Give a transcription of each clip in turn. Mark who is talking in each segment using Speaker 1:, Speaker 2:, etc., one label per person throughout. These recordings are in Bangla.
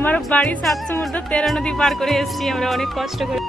Speaker 1: আমার বাড়ি সাত সমুদ্র তেরো নদী পার করে এসেছি আমরা অনেক কষ্ট করে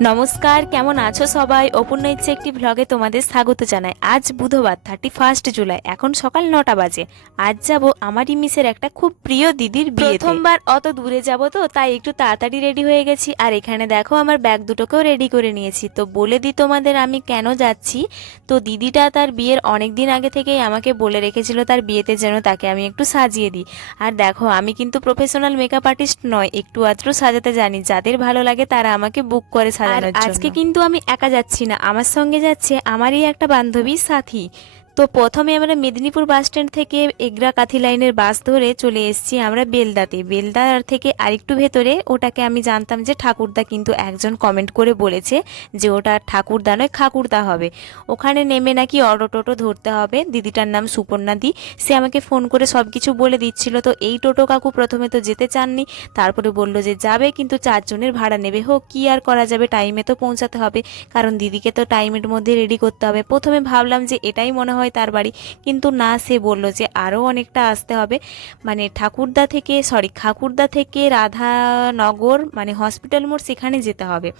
Speaker 2: নমস্কার, কেমন আছো সবাই? অপূর্ণ ইচ্ছে একটি ভ্লগে তোমাদের স্বাগত জানাই। আজ বুধবার থার্টি ফার্স্ট জুলাই, এখন সকাল নটা বাজে। আজ যাব আমারই মিসের একটা খুব প্রিয় দিদির প্রথমবার অত দূরে যাব তো, তাই একটু তাড়াতাড়ি রেডি হয়ে গেছি। আর এখানে দেখো, আমার ব্যাগ দুটোকেও রেডি করে নিয়েছি। তো বলে দিই তোমাদের আমি কেন যাচ্ছি? তো দিদিটা তার বিয়ের অনেক দিন আগে থেকেই আমাকে বলে রেখেছিল তার বিয়েতে যেন তাকে আমি একটু সাজিয়ে দিই। আর দেখো, আমি কিন্তু প্রফেশনাল মেকআপ আর্টিস্ট নয়, একটু আধটু সাজাতে জানি। যাদের ভালো লাগে তারা আমাকে বুক করে সাজানোর জন্য। আজকে কিন্তু আমি একা যাচ্ছি না। আমার সঙ্গে যাচ্ছে আমারই একটা বান্ধবী সাথী। তো প্রথমে আমরা মেদিনীপুর বাস স্ট্যান্ড থেকে এগরা কাথি লাইনের বাস ধরে চলে এসেছি আমরা বেলদাতে। বেলদার থেকে আরেকটু ভেতরে ওটাকে আমি জানতাম যে ঠাকুরদা কিন্তু একজন কমেন্ট করে বলেছে যে ওটা ঠাকুরদা নয়, খাকুরদা হবে। ওখানে নেমে নাকি অটো টোটো ধরতে হবে। দিদিটার নাম সুপর্ণা দি। সে আমাকে ফোন করে সব কিছু বলে দিচ্ছিল। তো এই টোটো কাকু প্রথমে তো যেতে চাননি। তারপরে বলল যে যাবে কিন্তু চারজনের ভাড়া নেবে। হোক, কি আর করা যাবে? টাইমে তো পৌঁছাতে হবে। কারণ দিদিকে তো টাইমের মধ্যে রেডি করতে হবে। প্রথমে ভাবলাম যে এটাই মনে হয় তার বাড়ি। কিন্তু না, সে বলল যে আরও অনেকটা আসতে হবে। মানে ঠাকুরদা থেকে সরি ঠাকুরদা থেকে রাধানগর মানে হসপিটাল মোড় সেখানে যেতে হবে।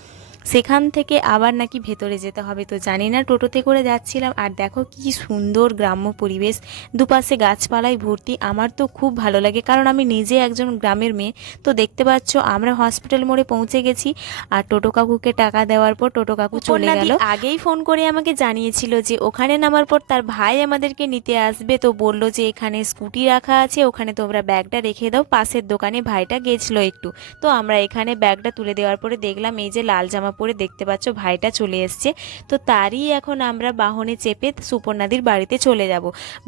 Speaker 2: সেখান থেকে আবার নাকি ভেতরে যেতে হবে। তো জানি না টোটোতে করে যাচ্ছিলাম আর দেখো কি সুন্দর গ্রাম্য পরিবেশ। দুপাশে গাছপালায় ভর্তি আমার তো খুব ভালো লাগে কারণ আমি নিজে একজন গ্রামের মেয়ে। তো দেখতে পাচ্ছ আমরা হসপিটাল মোড়ে পৌঁছে গেছি আর টোটো কাকুকে টাকা দেওয়ার পর টোটো কাকু চলে গেল। আগেই ফোন করে আমাকে জানিয়েছিল যে ওখানে নামার পর তার ভাই আমাদেরকে নিতে আসবে। তো বলল যে এখানে স্কুটি রাখা আছে ওখানে তোমরা ব্যাগটা রেখে দাও। পাশের দোকানে ভাইটা গেছিল একটু। তো আমরা এখানে ব্যাগটা তুলে দেওয়ার পরে দেখলাম এই যে লাল জামা পরে দেখতে পাচ্ছ ভাইটা চলে এসছে। তো তারই এখন আমরা বাহনে চেপে সুপর্ণাদির বাড়িতে চলে যাব।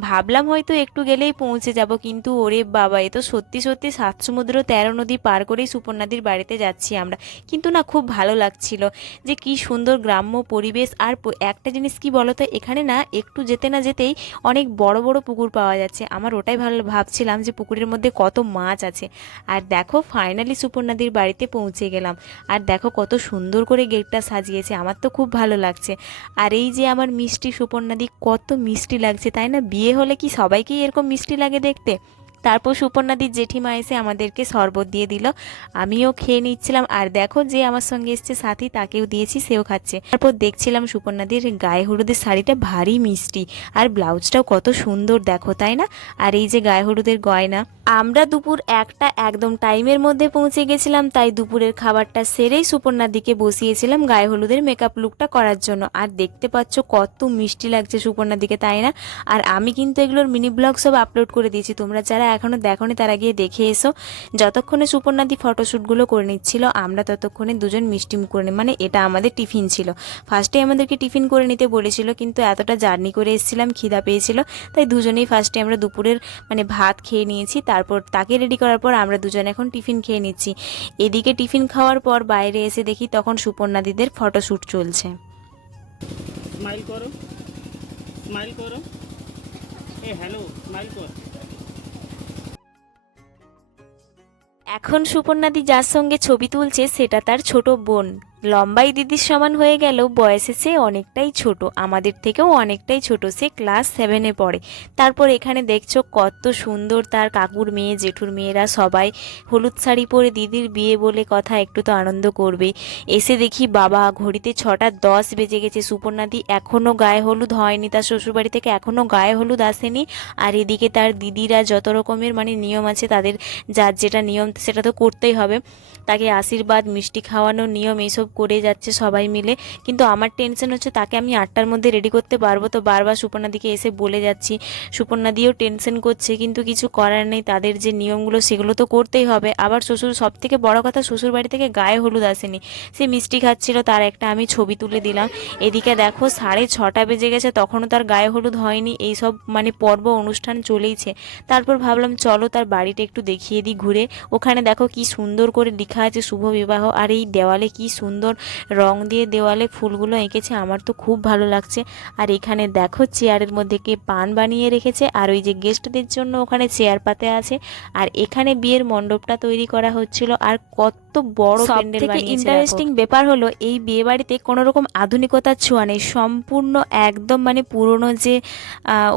Speaker 2: ভাবলাম হয়তো একটু গেলেই পৌঁছে যাব, কিন্তু ওরে বাবা, এ তো সত্যি সত্যি সাত সমুদ্র তেরো নদী পার করেই সুপর্ণাদির বাড়িতে যাচ্ছি আমরা। কিন্তু না, খুব ভালো লাগছিল যে কি সুন্দর গ্রাম্য পরিবেশ। আর একটা জিনিস কি বলতো, এখানে না একটু যেতে না যেতেই অনেক বড় বড় পুকুর পাওয়া যাচ্ছে। আমার ওটাই ভালো ভাবছিলাম যে পুকুরের মধ্যে কত মাছ আছে। আর দেখো ফাইনালি সুপর্ণাদির বাড়িতে পৌঁছে গেলাম। আর দেখো কত সুন্দর করে গেটটা সাজিয়েছে, আমার তো খুব ভালো লাগছে। আর এই যে আমার মিষ্টি সুপর্ণাদি কত মিষ্টি লাগছে, তাই না? বিয়ে হলে কি সবাইকেই এরকম মিষ্টি লাগে দেখতে? তারপর সুপর্ণাদির জেঠিমা এসে আমাদেরকে শরবত দিয়ে দিল। আমিও খেয়ে নিচ্ছিলাম। আর দেখো যে আমার সঙ্গে এসছে সাথী, তাকেও দিয়েছি, সেও খাচ্ছে। তারপর দেখছিলাম সুপর্ণাদির গায়ে হলুদের শাড়িটা ভারী মিষ্টি। আর ব্লাউজটাও কত সুন্দর, দেখো, তাই না? আর এই যে গায়ে হলুদের গয়না। আমরা দুপুর একটা একদম টাইমের মধ্যে পৌঁছে গেছিলাম, তাই দুপুরের খাবারটা সেরেই সুপর্ণার দিকে বসিয়েছিলাম গায়ে হলুদের মেকআপ লুকটা করার জন্য। আর দেখতে পাচ্ছ কত মিষ্টি লাগছে সুপর্ণার দিকে তাই না? আর আমি কিন্তু এগুলোর মিনি ব্লগ সব আপলোড করে দিয়েছি। তোমরা যারা এখনও দেখোনি, তারা গিয়ে দেখে এসো। যতক্ষণে সুপর্ণাদি ফটোশ্যুটগুলো করে নিচ্ছিল, আমরা ততক্ষণে দুজন মিষ্টি করে। মানে এটা আমাদের টিফিন ছিল। ফার্স্টে আমাদেরকে টিফিন করে নিতে বলেছিল, কিন্তু এতটা জার্নি করে এসেছিলাম, খিদা পেয়েছিল। তাই দুজনেই ফার্স্টে আমরা দুপুরের মানে ভাত খেয়ে নিয়েছি, তারপর তাকে রেডি করার পর আমরা দুজন এখন টিফিন খেয়ে নিচ্ছি। এদিকে টিফিন খাওয়ার পর বাইরে এসে দেখি তখন সুপর্ণাদিদের ফটোশ্যুট চলছে।
Speaker 3: স্মাইল করো। স্মাইল করো। এ হ্যালো স্মাইল কর।
Speaker 2: এখন সুপর্ণাদি যার সঙ্গে ছবি তুলছে সেটা তার ছোট বোন। লম্বাই দিদির সমান হয়ে গেল বয়সে সে অনেকটাই ছোট। আমাদের থেকেও অনেকটাই ছোট। সে ক্লাস সেভেনে পড়ে। তারপর এখানে দেখছ কত সুন্দর তার কাকুর মেয়ে, জেঠুর মেয়েরা সবাই হলুদ শাড়ি পরে দিদির বিয়ে বলে কথা একটু তো আনন্দ করবেই এসে দেখি বাবা, ঘড়িতে ছটা দশ বেজে গেছে। সুপর্ণাদি এখনও গায়ে হলুদ হয়নি। তার শ্বশুরবাড়ি থেকে এখনও গায়ে হলুদ আসেনি। আর এদিকে তার দিদিরা যত রকমের মানে নিয়ম আছে, তাদের যার যেটা নিয়ম, সেটা তো করতেই হবে। তাকে আশীর্বাদ, মিষ্টি খাওয়ানোর নিয়ম, এইসব করে যাচ্ছে সবাই মিলে। কিন্তু আমার টেনশন হচ্ছে তাকে আমি আটটার মধ্যে রেডি করতে পারব। তো বারবার সুপর্ণাদিকে এসে বলে যাচ্ছি, সুপর্ণাদিও টেনশন করছে, কিন্তু কিছু করার নেই। তাদের যে নিয়মগুলো, সেগুলো তো করতেই হবে। আবার শ্বশুর সব থেকে বড় কথা শ্বশুর বাড়ি থেকে গায়ে হলুদ আসেনি। সে মিষ্টি খাচ্ছিল, তার একটা আমি ছবি তুলে দিলাম। এদিকে দেখো, সাড়ে ছটা বেজে গেছে, তখনও তার গায়ে হলুদ হয়নি। এই সব মানে পর্ব, অনুষ্ঠান চলেইছে। তারপর ভাবলাম, চলো তার বাড়িটা একটু দেখিয়ে দিই ঘুরে। ওখানে দেখো কি সুন্দর করে লেখা আছে, শুভ বিবাহ। আর এই দেওয়ালে কি সুন্দর সুন্দর রং দিয়ে দেওয়ালে ফুলগুলো এঁকেছে আমার তো খুব ভালো লাগছে। আর এখানে দেখো চেয়ারের মধ্যে কে পান বানিয়ে রেখেছে আর ওই যে গেস্টদের জন্য ওখানে চেয়ার পাতে আছে। আর এখানে বিয়ের মণ্ডপটা তৈরি করা হচ্ছিল আর কত বড় প্যান্ডেল ইন্টারেস্টিং ব্যাপার হলো এই বিয়ে বাড়িতে কোনো রকম আধুনিকতার ছোঁয়া নেই সম্পূর্ণ একদম মানে পুরনো যে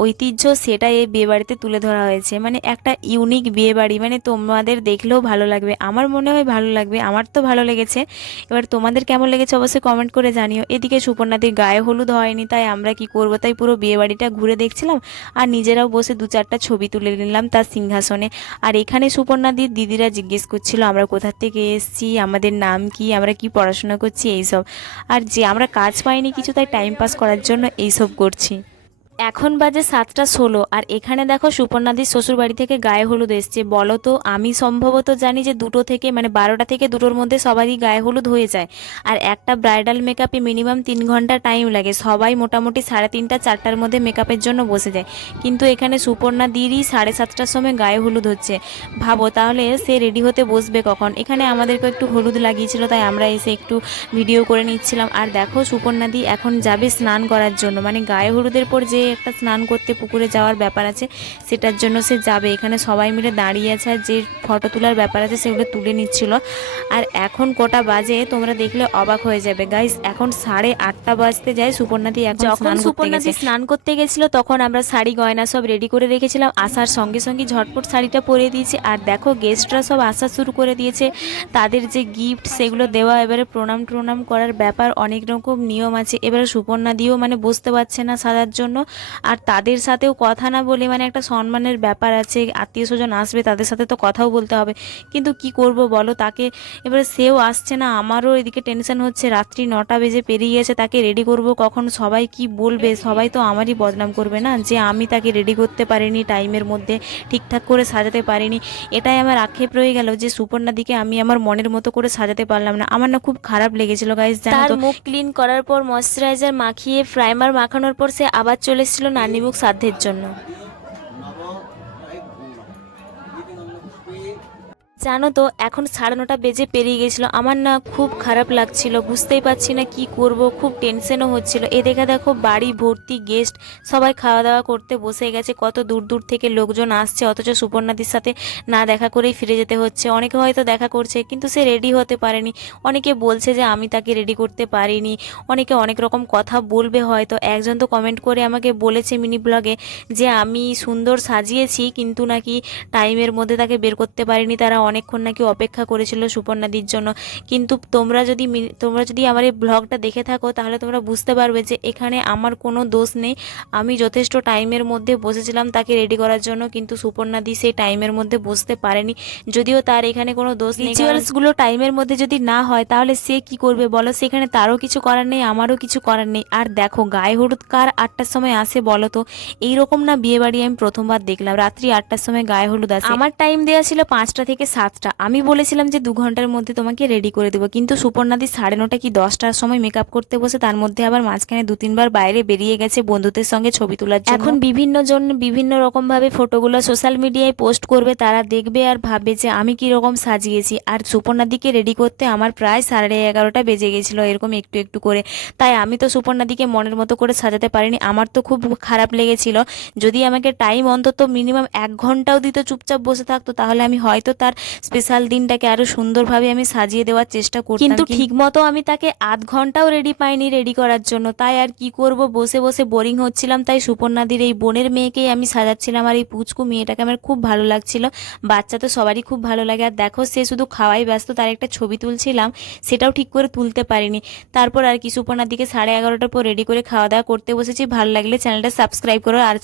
Speaker 2: ঐতিহ্য সেটা এই বিয়ে বাড়িতে তুলে ধরা হয়েছে। মানে একটা ইউনিক বিয়ে বাড়ি মানে তোমাদের দেখলেও ভালো লাগবে আমার মনে হয় ভালো লাগবে আমার তো ভালো লেগেছে। এবার তোমাদের কেমন লেগেছে অবশ্যই কমেন্ট করে জানিও। এদিকে সুপর্ণাদির গায়ে হলুদ হয়নি, তাই আমরা কি করব? তাই পুরো বিয়ে বাড়িটা ঘুরে দেখছিলাম আর নিজেরাও বসে দু চারটা ছবি তুলে নিলাম তার সিংহাসনে। আর এখানে সুপর্ণাদির দিদিরা জিজ্ঞেস করছিল, আমরা কোথা থেকে এসেছি? আমাদের নাম কি? আমরা কি পড়াশোনা করছি? এইসব। আর যে আমরা কাজ পাইনি কিছু, তাই টাইম পাস করার জন্য এইসব করছি। এখন বাজে সাতটা ষোলো, আর এখানে দেখো সুপর্ণাদির শ্বশুর বাড়ি থেকে গায়ে হলুদ এসছে। বলো তো, আমি সম্ভবত জানি যে দুটো থেকে মানে বারোটা থেকে দুটোর মধ্যে সবারই গায়ে হলুদ হয়ে যায়। আর একটা ব্রাইডাল মেকআপে মিনিমাম তিন ঘণ্টা টাইম লাগে, সবাই মোটামুটি সাড়ে তিনটা, চারটার মধ্যে মেকআপের জন্য বসে যায়। কিন্তু এখানে সুপর্ণা দিরই সাড়ে সাতটার সময় গায়ে হলুদ হচ্ছে। ভাবো, তাহলে সে রেডি হতে বসবে কখন? এখানে আমাদেরকে একটু হলুদ লাগিয়েছিল, তাই আমরা এসে একটু ভিডিও করে নিচ্ছিলাম। আর দেখো, সুপর্ণাদি এখন যাবে স্নান করার জন্য মানে গায়ে হলুদের পর যে একটা স্নান করতে পুকুরে যাওয়ার ব্যাপার আছে সেটার জন্য সে যাবে। এখানে সবাই মিলে দাঁড়িয়ে আছে আর যে ফটো তোলার ব্যাপার আছে সেগুলো তুলে নিচ্ছিল। আর এখন কটা বাজে তোমরা দেখলে অবাক হয়ে যাবে। গাইস এখন সাড়ে আটটা বাজতে যায় সুপর্ণাদি এখন
Speaker 1: যখন সুপর্ণাদি
Speaker 2: স্নান করতে গেছিল তখন আমরা শাড়ি গয়না সব রেডি করে রেখেছিলাম। আসার সঙ্গে সঙ্গে ঝটপট শাড়িটা পরে দিয়েছি। আর দেখো গেস্টরা সব আসা শুরু করে দিয়েছে। তাদের যে গিফট সেগুলো দেওয়া এবারে প্রণাম ট্রণাম করার ব্যাপার অনেক রকম নিয়ম আছে। এবারে সুপর্ণা দিয়েও মানে বুঝতে পারছে না সাজার জন্য। আর তাদের সাথেও কথা না বলে মানে একটা সম্মানের ব্যাপার আছে আত্মীয় স্বজন আসবে তাদের সাথে তো কথাও বলতে হবে। কিন্তু কি করব বলো? তাকে এবারে সেও আসছে না আমারও এদিকে টেনশন হচ্ছে। রাত্রি নটা বেজে পেরিয়ে গেছে তাকে রেডি করব কখন? সবাই কি বলবে? সবাই তো আমারই বদনাম করবে না যে আমি তাকে রেডি করতে পারিনি টাইমের মধ্যে ঠিকঠাক করে সাজাতে পারিনি। এটাই আমার আক্ষেপ রয়ে গেল যে সুপর্ণা দিকে আমি আমার মনের মতো করে সাজাতে পারলাম না। আমার না খুব খারাপ লেগেছিল গাইজ জানো তো।
Speaker 1: মুখ ক্লিন করার পর ময়শ্চারাইজার মাখিয়ে প্রাইমার মাখানোর পর সে আবার চলে এসেছিল নানিমুখ শ্রাদ্ধের জন্য। জানো তো, এখন সাড়ে নটা বেজে পেরিয়ে গেছিল। আমার না খুব খারাপ লাগছিল, বুঝতেই পারছি না কি করব, খুব টেনশনও হচ্ছিল। এ দেখে দেখো বাড়ি ভর্তি গেস্ট সবাই খাওয়া দাওয়া করতে বসে গেছে, কত দূর দূর থেকে লোকজন আসছে, অথচ সুপর্ণাদির সাথে না দেখা করেই ফিরে যেতে হচ্ছে। অনেকে হয়তো দেখা করছে, কিন্তু সে রেডি হতে পারেনি। অনেকে বলছে যে আমি তাকে রেডি করতে পারিনি। অনেকে অনেক রকম কথা বলবে হয়তো। একজন তো কমেন্ট করে আমাকে বলেছে মিনি ব্লগে যে, আমি সুন্দর সাজিয়েছি, কিন্তু নাকি টাইমের মধ্যে তাকে বের করতে পারিনি। তারা অনেকক্ষণ নাকি অপেক্ষা করেছিল সুপর্ণাদির জন্য। কিন্তু তোমরা যদি তোমরা যদি আমার এই ব্লগটা দেখে থাকো তাহলে তোমরা বুঝতে পারবে যে এখানে আমার কোনো দোষ নেই। আমি যথেষ্ট টাইমের মধ্যে বসেছিলাম তাকে রেডি করার জন্য কিন্তু সুপর্ণাদি সেই টাইমের মধ্যে বসতে পারেনি। যদিও তার এখানে কোনো দোষ নেই রিচুয়ালসগুলো টাইমের মধ্যে যদি না হয় তাহলে সে কি করবে বলো? সেখানে তারও কিছু করার নেই আমারও কিছু করার নেই। আর দেখো গায়ে হলুদ কার আটটার সময় আসে বলো তো? এইরকম না বিয়ে বাড়ি আমি প্রথমবার দেখলাম রাত্রি আটটার সময় গায়ে হলুদ আসে। আমার টাইম দেওয়া ছিল পাঁচটা থেকে সাতটা। আমি বলেছিলাম যে দু ঘণ্টার মধ্যে তোমাকে রেডি করে দেবো। কিন্তু সুপর্ণাদি সাড়ে নটা কি দশটার সময় মেকআপ করতে বসে তার মধ্যে আবার মাঝখানে দু তিনবার বাইরে বেরিয়ে গেছে বন্ধুদের সঙ্গে ছবি তোলার জন্য। এখন বিভিন্ন জন বিভিন্ন রকম ভাবে ফটোগুলো সোশ্যাল মিডিয়ায় পোস্ট করবে, তারা দেখবে আর ভাববে যে আমি কি রকম সাজিয়েছি। আর সুপর্ণাদিকে রেডি করতে আমার প্রায় সাড়ে এগারোটা বেজে গেছিল, এরকম একটু একটু করে। তাই আমি তো সুপর্ণাদিকে মনের মতো করে সাজাতে পারিনি। আমার তো খুব খারাপ লেগেছিল। যদি আমাকে টাইম অন্তত মিনিমাম এক ঘন্টাও দিত চুপচাপ বসে থাকতো, তাহলে আমি হয়তো তার স্পেশাল দিনটাকে আরও সুন্দরভাবে আমি সাজিয়ে দেওয়ার চেষ্টা করতাম। কিন্তু ঠিক মতো আমি তাকে আধ ঘন্টাও রেডি পাইনি রেডি করার জন্য। তাই আর কি করব? বসে বসে বোরিং হচ্ছিলাম তাই সুপর্ণাদির এই বোনের মেয়েকেই আমি সাজাচ্ছিলাম আর এই পুচকু মেয়েটাকে আমার খুব ভালো লাগছিল। বাচ্চা তো সবারই খুব ভালো লাগে। আর দেখো সে শুধু খাওয়াই ব্যস্ত তার একটা ছবি তুলছিলাম সেটাও ঠিক করে তুলতে পারিনি। তারপর আর কি সুপর্ণার দিকে সাড়ে এগারোটার পর রেডি করে খাওয়া দাওয়া করতে বসেছি। ভালো লাগলে চ্যানেলটা সাবস্ক্রাইব করো। আর